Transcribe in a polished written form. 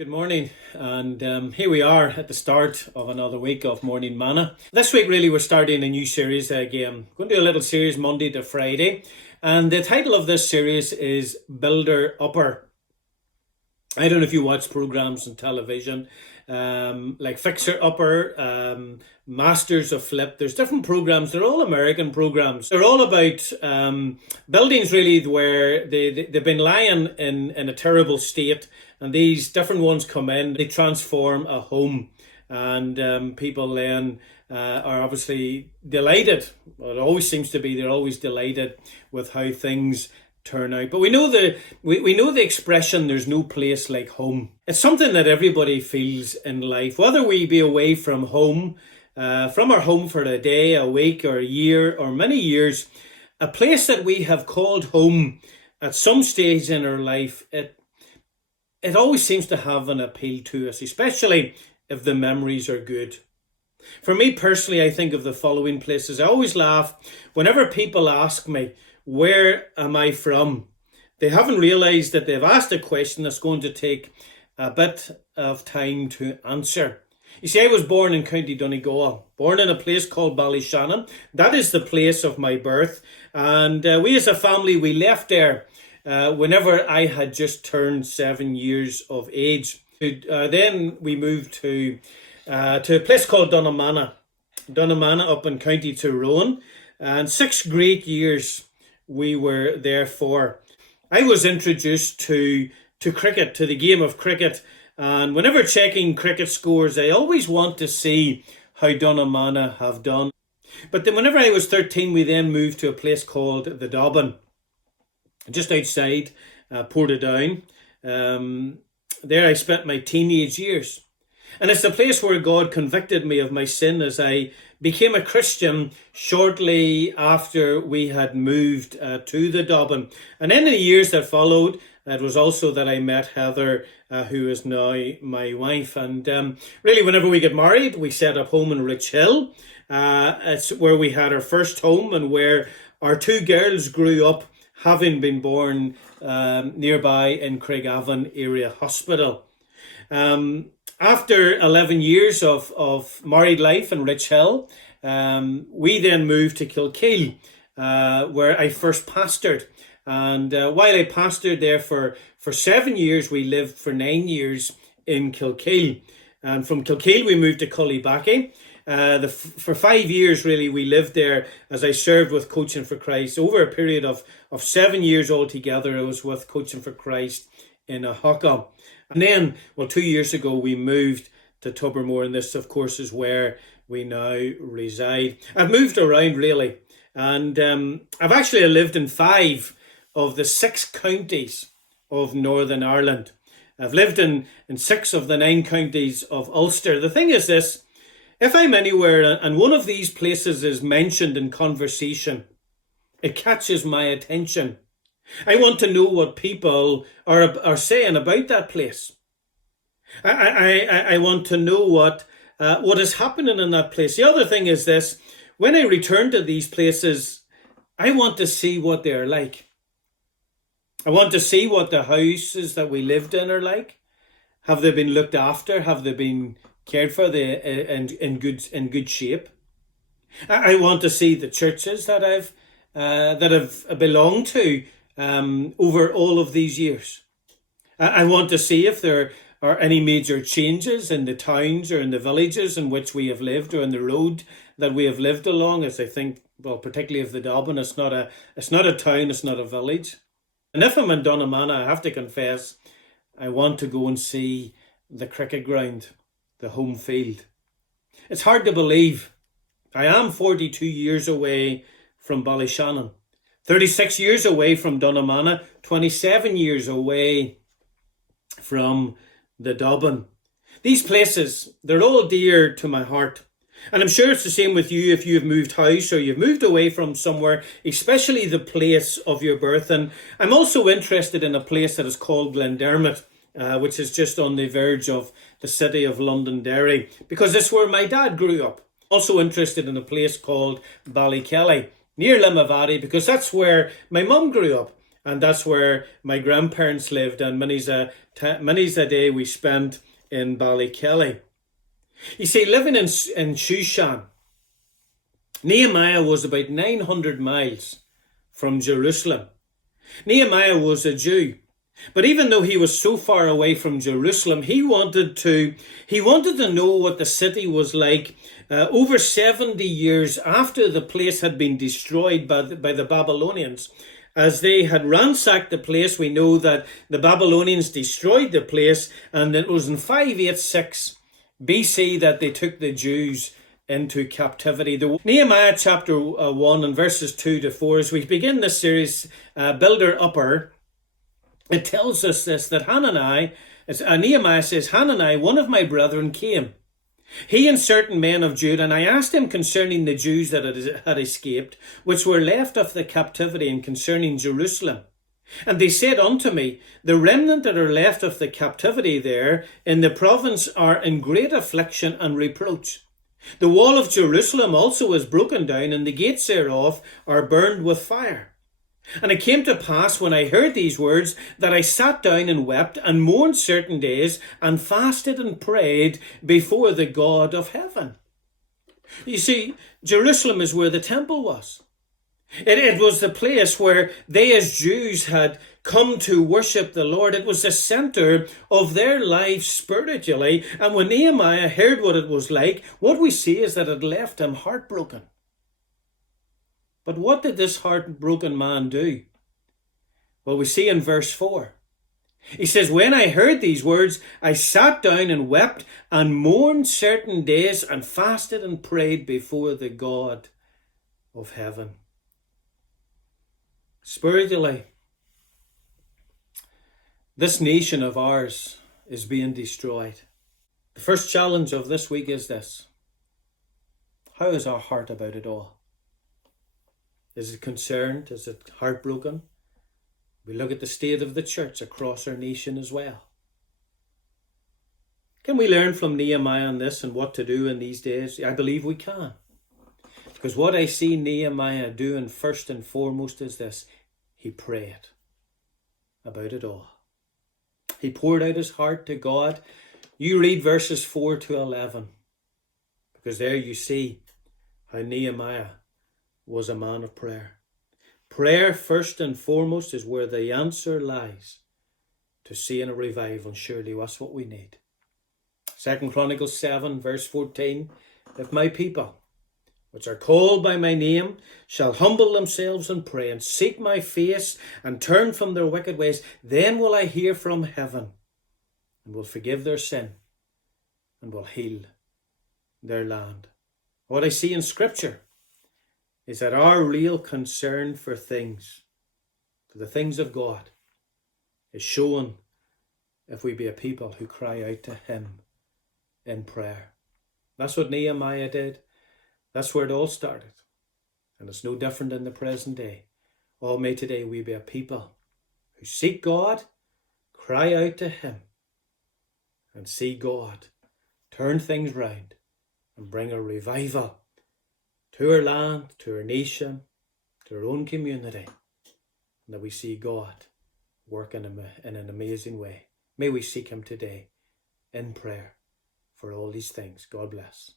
Good morning, and here we are at the start of another week of Morning Manna. This week, really, we're starting a new series again. We're going to do a little series Monday to Friday, and the title of this series is Builder Upper. I don't know if you watch programs on television, like Fixer Upper, Masters of Flip. There's different programs. They're all American programs. They're all about buildings, really, where they've been lying in a terrible state, and these different ones come in. They transform a home, and people then are obviously delighted. Well, it always seems to be. They're always delighted with how things turn out. But we know the expression, there's no place like home. It's something that everybody feels in life, whether we be away from home, from our home for a day, a week, or a year, or many years. A place that we have called home at some stage in our life, it always seems to have an appeal to us, especially if the memories are good. For me personally, I think of the following places. I always laugh whenever people ask me, where am I from? They haven't realised that they've asked a question that's going to take a bit of time to answer. You see, I was born in County Donegal, born in a place called Ballyshannon. That is the place of my birth. And we as a family, we left there whenever I had just turned 7 years of age. Then we moved to a place called Manna up in County Tyrone. And 6 great years we were there for. I was introduced to cricket, to the game of cricket. And whenever checking cricket scores, I always want to see how Manna have done. But then whenever I was 13, we then moved to a place called the Dobbin, just outside Portadown. There I spent my teenage years. And it's the place where God convicted me of my sin as I became a Christian shortly after we had moved to the Dobbin. And in the years that followed, it was also that I met Heather, who is now my wife. And really, whenever we get married, we set up home in Rich Hill. It's where we had our first home and where our 2 girls grew up, having been born nearby in Craigavon Area Hospital. After 11 years of married life in Rich Hill, we then moved to Kilkeel, where I first pastored. And while I pastored there for 7 years, we lived for 9 years in Kilkeel. And from Kilkeel, we moved to Cullibackie. For 5 years, really, we lived there as I served with Coaching for Christ. Over a period of 7 years altogether, I was with Coaching for Christ in Ahaka. And then, 2 years ago, we moved to Tobermore, and this, of course, is where we now reside. I've moved around, really, and I've actually lived in 5 of the 6 counties of Northern Ireland. I've lived in 6 of the 9 counties of Ulster. The thing is this, if I'm anywhere and one of these places is mentioned in conversation, it catches my attention. I want to know what people are saying about that place. I want to know what is happening in that place. The other thing is this, when I return to these places, I want to see what they're like. I want to see what the houses that we lived in are like. Have they been looked after? Have they been cared for? In good shape? I want to see the churches that I've belonged to over all of these years. I want to see if there are any major changes in the towns or in the villages in which we have lived or in the road that we have lived along. As I think, particularly of the Dobbin, it's not a town, it's not a village. And if I'm in Manna, I have to confess, I want to go and see the cricket ground, the home field. It's hard to believe. I am 42 years away from Ballyshannon, 36 years away from Manna, 27 years away from the Dobbin. These places, they're all dear to my heart. And I'm sure it's the same with you if you've moved house or you've moved away from somewhere, especially the place of your birth. And I'm also interested in a place that is called Glendermot, which is just on the verge of the city of Londonderry, because it's where my dad grew up. Also interested in a place called Ballykelly, near Limavady, because that's where my mum grew up. And that's where my grandparents lived, and many's a day we spent in Ballykelly. You see, living in Shushan, Nehemiah was about 900 miles from Jerusalem. Nehemiah was a Jew. But even though he was so far away from Jerusalem, he wanted to know what the city was like over 70 years after the place had been destroyed by the Babylonians. As they had ransacked the place, we know that the Babylonians destroyed the place, and it was in 586 BC that they took the Jews into captivity. Nehemiah chapter 1 and verses 2 to 4, as we begin this series, Builder Upper, it tells us this, that Nehemiah says, Hanani, one of my brethren, came, he and certain men of Judah, and I asked him concerning the Jews that had escaped, which were left of the captivity, and concerning Jerusalem. And they said unto me, the remnant that are left of the captivity there in the province are in great affliction and reproach. The wall of Jerusalem also is broken down, and the gates thereof are burned with fire. And it came to pass, when I heard these words, that I sat down and wept, and mourned certain days, and fasted and prayed before the God of heaven. You see, Jerusalem is where the temple was. It was the place where they as Jews had come to worship the Lord. It was the centre of their lives spiritually. And when Nehemiah heard what it was like, what we see is that it left him heartbroken. But what did this heartbroken man do? Well, we see in verse 4. He says, when I heard these words, I sat down and wept and mourned certain days and fasted and prayed before the God of heaven. Spiritually, this nation of ours is being destroyed. The first challenge of this week is this. How is our heart about it all? Is it concerned? Is it heartbroken? We look at the state of the church across our nation as well. Can we learn from Nehemiah on this and what to do in these days? I believe we can. Because what I see Nehemiah doing first and foremost is this. He prayed about it all. He poured out his heart to God. You read verses 4 to 11. Because there you see how Nehemiah was a man of prayer. Prayer, first and foremost, is where the answer lies to seeing a revival. Surely that's what we need. 2 Chronicles 7, verse 14. If my people, which are called by my name, shall humble themselves and pray, and seek my face, and turn from their wicked ways, then will I hear from heaven, and will forgive their sin, and will heal their land. What I see in Scripture is that our real concern for the things of God, is shown if we be a people who cry out to him in prayer. That's what Nehemiah did. That's where it all started. And it's no different in the present day. Oh, may today we be a people who seek God, cry out to him, and see God turn things round and bring a revival to our land, to our nation, to our own community, and that we see God working in an amazing way. May we seek him today in prayer for all these things. God bless.